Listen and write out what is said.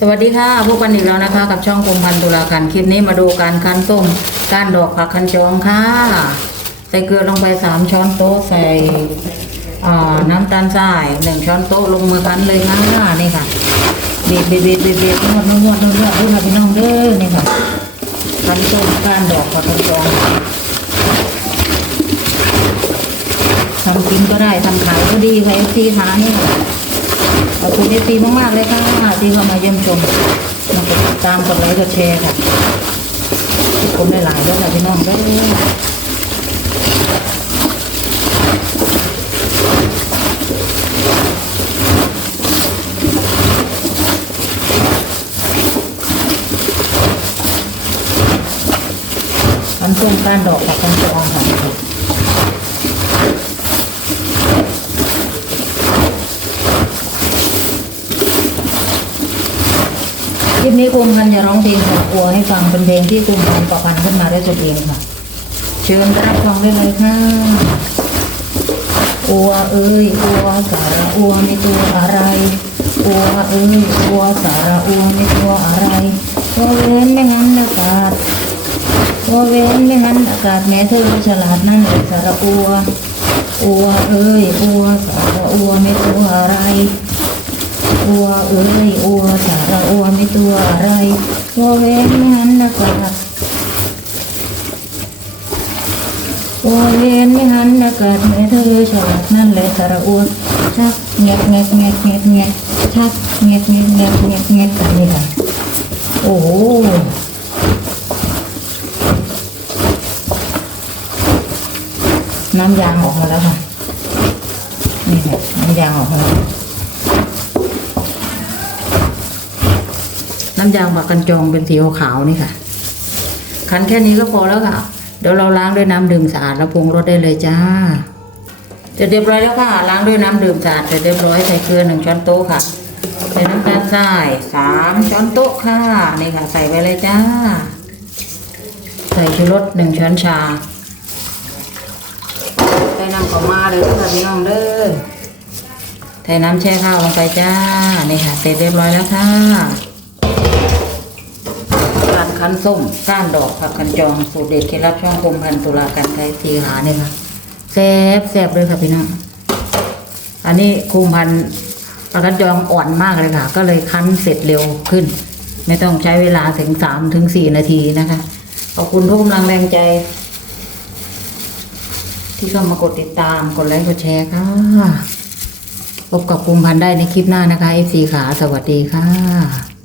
สวัสดีค่ะพบกันอีกแล้วนะคะ กับช่องกรมพันธุ์ตุลาการคลิปนี้มาดูการคั้นส้มก้านดอกผักคันจองค่ะ ใส่เกลือลงไปสามช้อนโต๊ะใส่น้ำตาลทรายหนึ่งช้อนโต๊ะลงมือคั้นเลยค่ะนี่ค่ะบีบบีบบีบบีบบีบนวดนวดนวดนวดนวดด้วยค่ะพี่น้องเด้อนี่ค่ะคั้นส้มก้านดอกผักคันจองทำกินก็ได้ทำขายก็ดีค่ะเอฟซีหานี่ค่ะ อบคุณเอซีมากๆเลยค่ะที่เข้ามาเยี่ยมชมมากดติดตามกดไลค์กดแชร์ค่ะขอบคุณหลายๆด้วยค่ะพี่น้องด้อมันส้มก้านดอกกับกันจองค่ะ ลิปนี้กุมพันจะร้องเพลงของอัวให้ฟังเป็นเพลงที่กุมพันประพันธ์ขึ้นมาได้ตัวเองค่ะ เชิญรับฟังได้เลยค่ะอัวเอ้ยอัวสาระอัวมีตัวอะไรอัวเอ้ยอัวสาระอัวมีตัวอะไรตัวเว้นไม่งั้นอากาศตัวเว้นไม่งั้นอากาศแม้เธอฉลาดนั่นเลยสาระอัวอัวเอ้ยอัวสาระอัวมีตัวอะไร อัวเอ้ยอัวสาระอัวไม่ตัวอะไรอัวเว้นไม่หันอากาศอัวเว้นไม่หันอากาศแม่เธอฉลาดนั่นแหละสาระอัวชักเงียบเงียบเงียบเงียบเงียบชักเงียบเงียบเงียบเงียบเงียบแบบนี้ค่ะโอ้โหน้ำยางออกมาแล้วค่ะนี่ค่ะน้ำยางออกมาแล้ว น้ำยางหมักกันจองเป็นสีขาวๆนี่ค่ะ คันแค่นี้ก็พอแล้วค่ะ เดี๋ยวเราล้างด้วยน้ำดื่มสะอาดแล้วปรุงรสได้เลยจ้าเสร็จเรียบร้อยแล้วค่ะ ล้างด้วยน้ำดื่มสะอาดเสร็จเรียบร้อยใส่เกลือหนึ่งช้อนโต๊ะค่ะใส่น้ำตาลทรายสามช้อนโต๊ะค่ะนี่ค่ะ ใส่ไปเลยจ้า ใส่ชูรสหนึ่งช้อนชาใส่น้ำขาวมาเลยค่ะพี่น้องเด้อใส่น้ำแช่ข้าวลงไปจ้า นี่ค่ะเสร็จเรียบร้อยแล้วค่ะ คั้นส้มก้านดอกผักกันจองสูตรเด็ดเคล็ดลับช่องกรมพันตุลาการไทยสีหาเนี่ยค่ะแซ่บแซ่บเลยค่ะพี่น้องอันนี้คุมพันผักกันจองอ่อนมากเลยค่ะ ก็เลยคั้นเสร็จเร็วขึ้น ไม่ต้องใช้เวลาถึงสามถึงสี่นาทีนะคะขอบคุณทุกกำลังแรงใจ ที่เข้ามากดติดตามกดไลค์กดแชร์ค่ะพบกับคุมพันได้ในคลิปหน้านะคะ FC ขาสวัสดีค่ะ